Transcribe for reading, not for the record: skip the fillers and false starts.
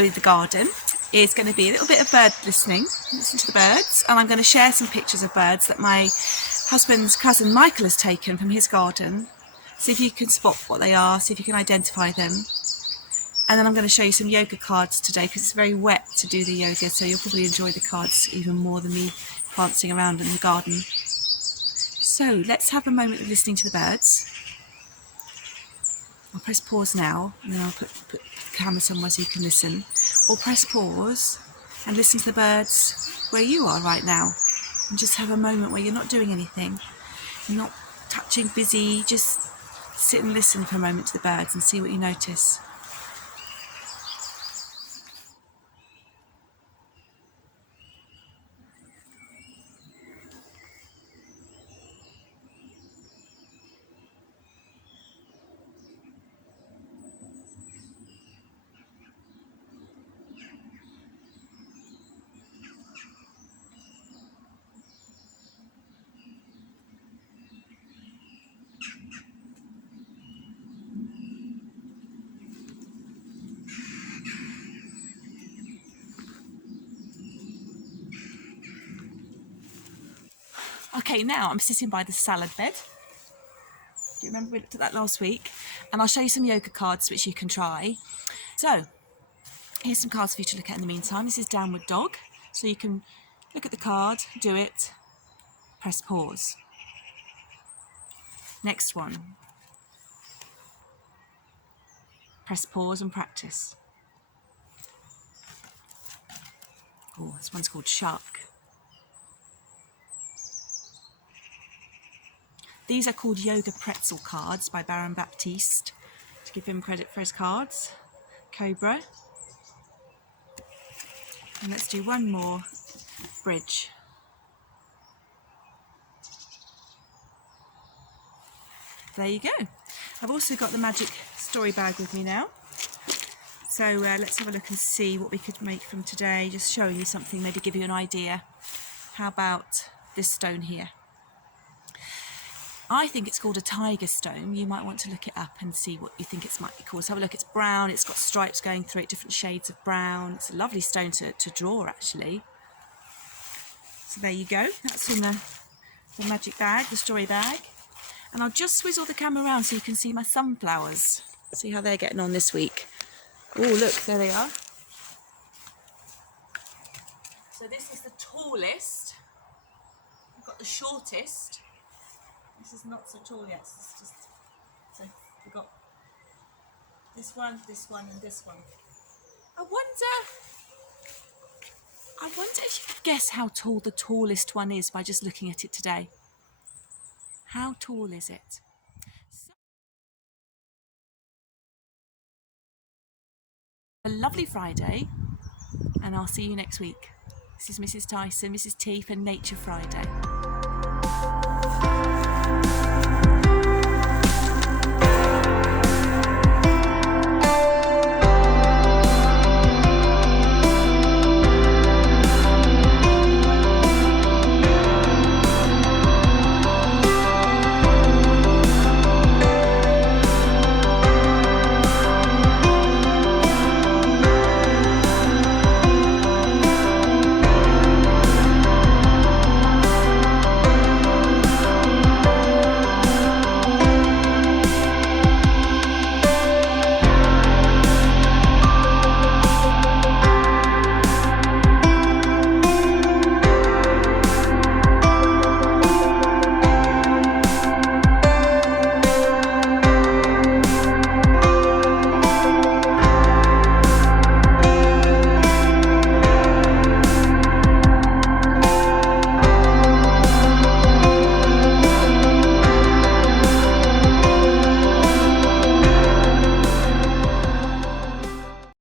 video with the garden is going to be a little bit of bird listening. Listen to the birds, and I'm going to share some pictures of birds that my husband's cousin Michael has taken from his garden. See if you can spot what they are, see if you can identify them. And then I'm going to show you some yoga cards today because it's very wet to do the yoga, so you'll probably enjoy the cards even more than me prancing around in the garden. So let's have a moment of listening to the birds. I'll press pause now, and then I'll put the camera somewhere so you can listen. Or press pause and listen to the birds where you are right now. And just have a moment where you're not doing anything. You're not touching, busy. Just sit and listen for a moment to the birds and see what you notice. Okay, now I'm sitting by the salad bed. Do you remember we looked at that last week? And I'll show you some yoga cards which you can try. So, here's some cards for you to look at in the meantime. This is Downward Dog. So you can look at the card, do it, press pause. Next one. Press pause and practice. Oh, this one's called Shark. These are called Yoga Pretzel cards by Baron Baptiste, to give him credit for his cards. Cobra. And let's do one more. Bridge. There you go. I've also got the magic story bag with me now. So let's have a look and see what we could make from today. Just showing you something, maybe give you an idea. How about this stone here? I think it's called a tiger stone. You might want to look it up and see what you think it might be called. So have a look. It's brown. It's got stripes going through it, different shades of brown. It's a lovely stone to draw, actually. So there you go. That's in the magic bag, the story bag. And I'll just swizzle the camera around so you can see my sunflowers. See how they're getting on this week. Oh, look, there they are. So this is the tallest. We've got the shortest. This is not so tall yet. It's just, so we've got this one, and this one. I wonder if you could guess how tall the tallest one is by just looking at it today. How tall is it? A lovely Friday, and I'll see you next week. This is Mrs. Tyson, Mrs. T for Nature Friday.